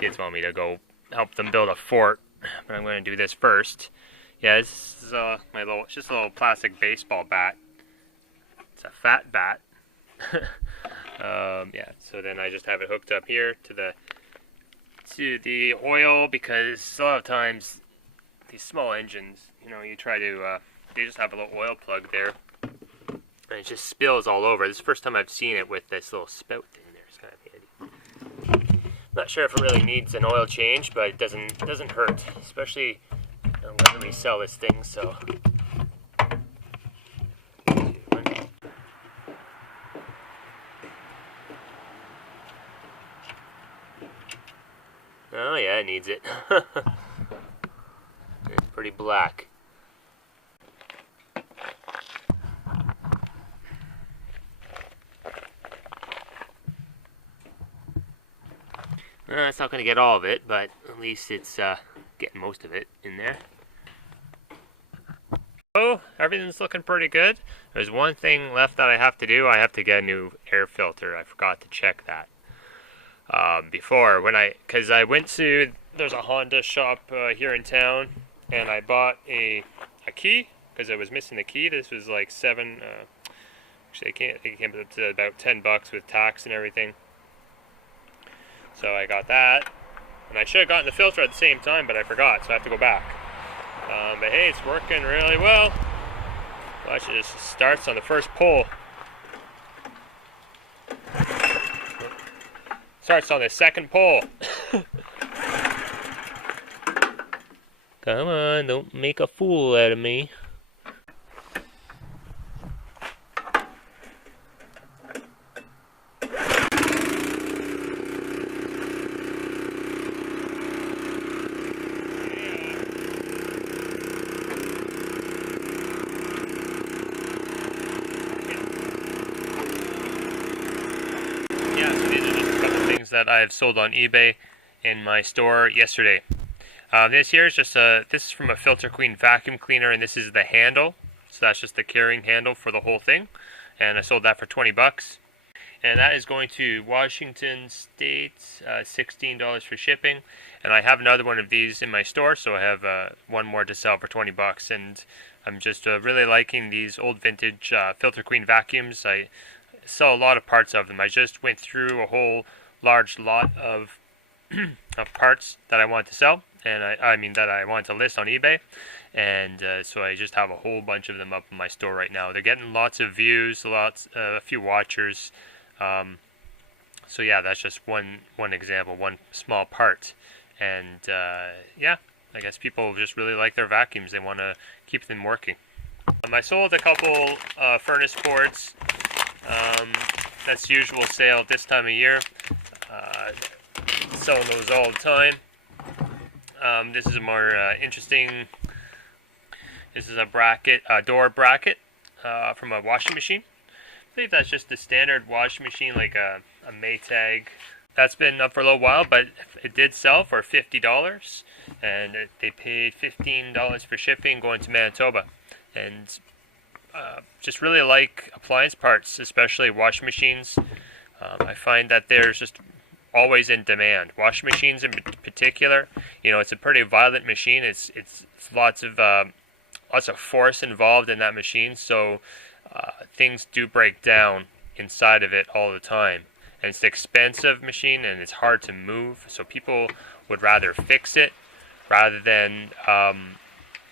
Kids want me to go help them build a fort, but I'm going to do this first. Yeah, this is it's just a little plastic baseball bat. It's a fat bat. Yeah, so then I just have it hooked up here to the oil, because a lot of times these small engines, you try to, they just have a little oil plug there, and it just spills all over. This is the first time I've seen it with this little spout thing there. It's kind of handy. Not sure if it really needs an oil change, but it doesn't hurt, especially I'm going to resell this thing, so. Oh yeah, it needs it. It's pretty black. It's not going to get all of it, but at least it's getting most of it in there. Oh, everything's looking pretty good. There's one thing left that I have to do. I have to get a new air filter. I forgot to check that. Before, because I went to, there's a Honda shop here in town, and I bought a key, because I was missing the key. This was like actually I think it came up to about $10 with tax and everything. So I got that, and I should have gotten the filter at the same time, but I forgot, so I have to go back. But hey, it's working really well. Watch, it just starts on the first pull. Starts on the second pull. Come on, don't make a fool out of me. That I've sold on eBay in my store yesterday. This here is just this is from a Filter Queen vacuum cleaner, and this is the handle. So that's just the carrying handle for the whole thing, and I sold that for $20. And that is going to Washington State, $16 for shipping. And I have another one of these in my store, so I have one more to sell for $20. And I'm just really liking these old vintage Filter Queen vacuums. I sell a lot of parts of them. I just went through a whole large lot of parts that I want to sell, and I mean that I want to list on eBay, and so I just have a whole bunch of them up in my store right now. They're getting lots of views, a few watchers. So yeah, that's just one example, one small part, and yeah, I guess people just really like their vacuums. They want to keep them working. I sold a couple furnace boards. That's usual sale this time of year. Selling those all the time. This is a more interesting. This is a bracket, a door bracket from a washing machine. I believe that's just the standard washing machine, like a Maytag. That's been up for a little while, but it did sell for $50, and they paid $15 for shipping going to Manitoba. And just really like appliance parts, especially washing machines. I find that there's just always in demand. Washing machines in particular, it's a pretty violent machine. It's lots of force involved in that machine, so things do break down inside of it all the time. And it's an expensive machine, and it's hard to move, so people would rather fix it rather than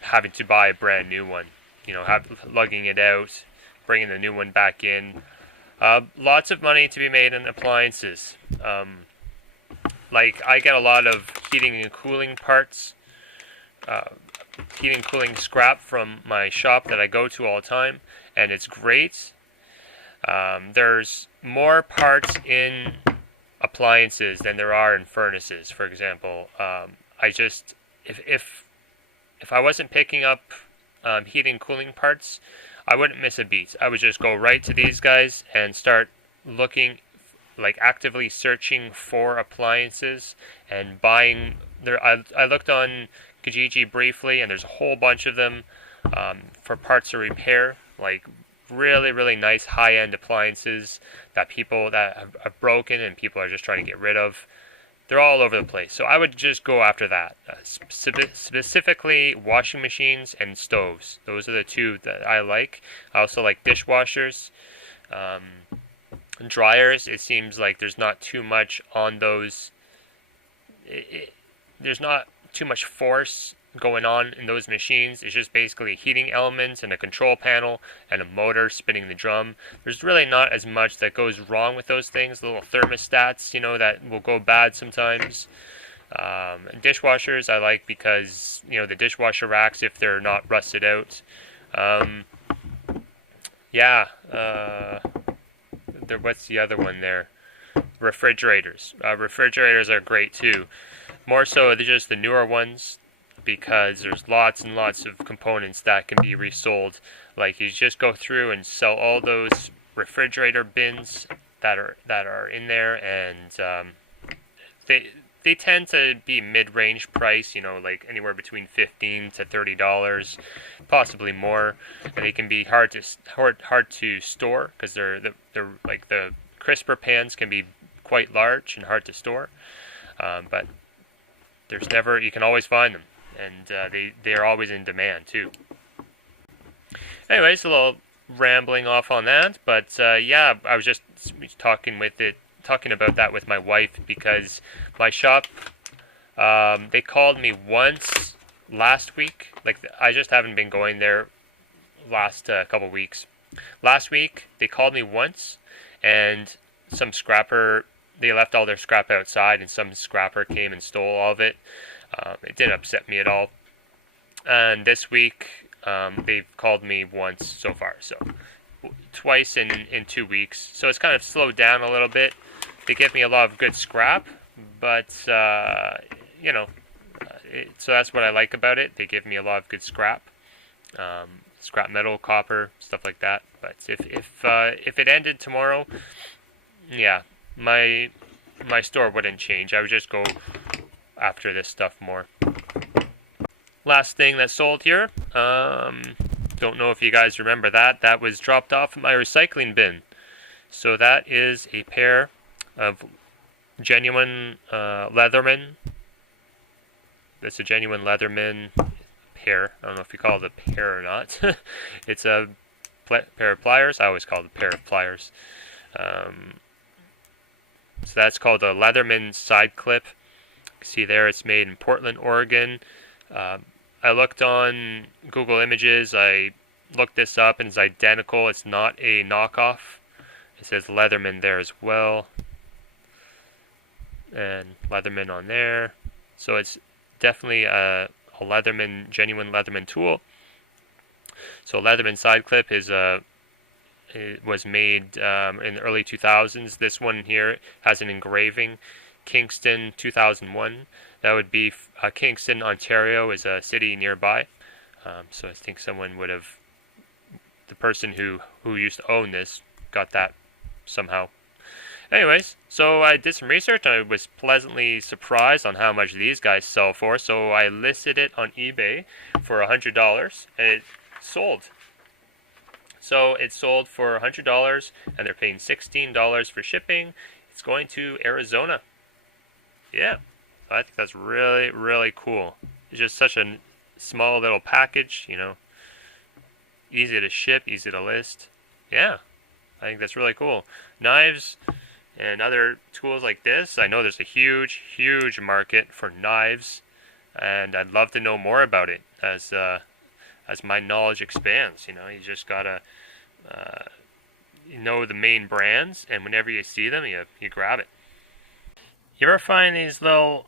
having to buy a brand new one. Lugging it out, bringing the new one back in. Lots of money to be made in appliances. Like I get a lot of heating and cooling parts, heating and cooling scrap from my shop that I go to all the time, and it's great. There's more parts in appliances than there are in furnaces, for example. If I wasn't picking up heating and cooling parts, I wouldn't miss a beat. I would just go right to these guys and start looking, like actively searching for appliances and buying. I looked on Kijiji briefly, and there's a whole bunch of them for parts of repair, like really, really nice high-end appliances that have broken and people are just trying to get rid of. they're all over the place. So I would just go after that. Specifically, washing machines and stoves. Those are the two that I like. I also like dishwashers. Dryers, it seems like there's not too much on those. There's not too much force going on in those machines. It's just basically heating elements and a control panel and a motor spinning the drum. There's really not as much that goes wrong with those things. Little thermostats, that will go bad sometimes. Dishwashers I like because, the dishwasher racks, if they're not rusted out. What's the other one there? Refrigerators. Refrigerators are great too. More so than just the newer ones, because there's lots and lots of components that can be resold. Like, you just go through and sell all those refrigerator bins that are in there, and they tend to be mid-range price, like anywhere between $15 to $30, possibly more. And they can be hard to store because they're like the crisper pans can be quite large and hard to store. But you can always find them, and they're always in demand too. Anyways, a little rambling off on that, but I was just talking about that with my wife, because my shop, they called me once last week. Like, I just haven't been going there last couple weeks. Last week they called me once, and some scrapper, they left all their scrap outside, and some scrapper came and stole all of it. It didn't upset me at all. And this week, they've called me once so far, so twice in 2 weeks. So it's kind of slowed down a little bit. They give me a lot of good scrap, but so that's what I like about it. They give me a lot of good scrap, scrap metal, copper, stuff like that. But if it ended tomorrow, my store wouldn't change. I would just go after this stuff more. Last thing that sold here, don't know if you guys remember that was dropped off in my recycling bin. So that is a pair of genuine Leatherman. That's a genuine Leatherman pair. I don't know if you call it a pair or not. It's a pair of pliers. I always call it a pair of pliers. So that's called a Leatherman side clip. See there, it's made in Portland, Oregon. I looked on Google Images. I looked this up, and it's identical. It's not a knockoff. It says Leatherman there as well, and Leatherman on there. So it's definitely a Leatherman, genuine Leatherman tool. So Leatherman side clip it was made in the early 2000s. This one here has an engraving, Kingston 2001. That would be Kingston, Ontario is a city nearby. So I think someone would have, the person who used to own this, got that somehow. Anyways, so I did some research. I was pleasantly surprised on how much these guys sell for. So I listed it on eBay for $100, and it sold. So it sold for $100, and they're paying $16 for shipping. It's going to Arizona. Yeah, I think that's really, really cool. It's just such a small little package, easy to ship, easy to list. Yeah, I think that's really cool. Knives and other tools like this. I know there's a huge, huge market for knives, and I'd love to know more about it as my knowledge expands. You just gotta know the main brands, and whenever you see them, you grab it. You ever find these little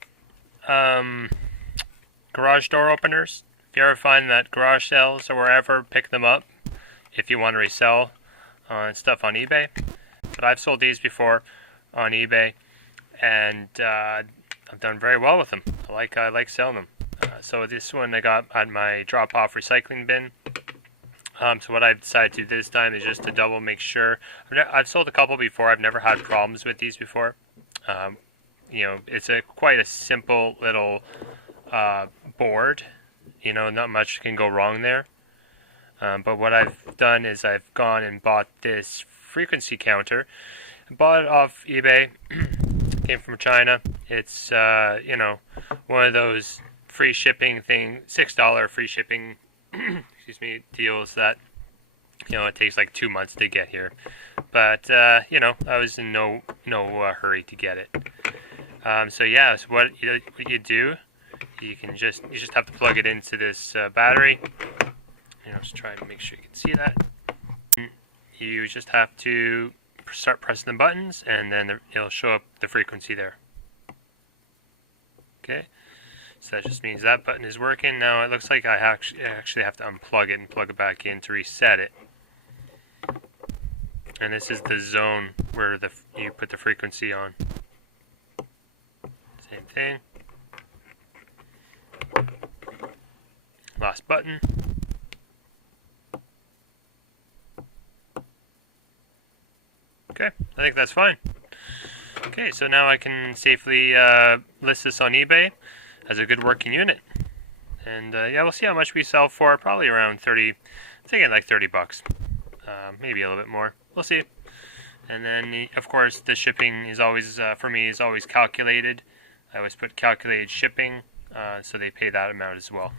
garage door openers? If you ever find that garage sales or wherever, pick them up if you want to resell stuff on eBay. But I've sold these before on eBay, and I've done very well with them. I like selling them. So this one I got at my drop-off recycling bin. So what I've decided to do this time is just to double make sure. I've sold a couple before. I've never had problems with these before. It's quite a simple little board. Not much can go wrong there. But what I've done is I've gone and bought this frequency counter. I bought it off eBay. Came from China. It's you know, one of those free shipping thing, $6 free shipping excuse me, deals that, you know, it takes like 2 months to get here. But you know, I was in no hurry to get it. So yeah, so what you do, you just have to plug it into this battery. You know, just try to make sure you can see that. You just have to start pressing the buttons, and then it'll show up the frequency there. Okay, so that just means that button is working. Now it looks like I actually have to unplug it and plug it back in to reset it. And this is the zone where you put the frequency on. Same thing. Last button. Okay, I think that's fine. Okay, so now I can safely list this on eBay as a good working unit. And yeah, we'll see how much we sell for. Probably around 30, I'm thinking like 30 bucks. Maybe a little bit more. We'll see. And then, of course, the shipping is always, for me, is always calculated. I always put calculated shipping, so they pay that amount as well.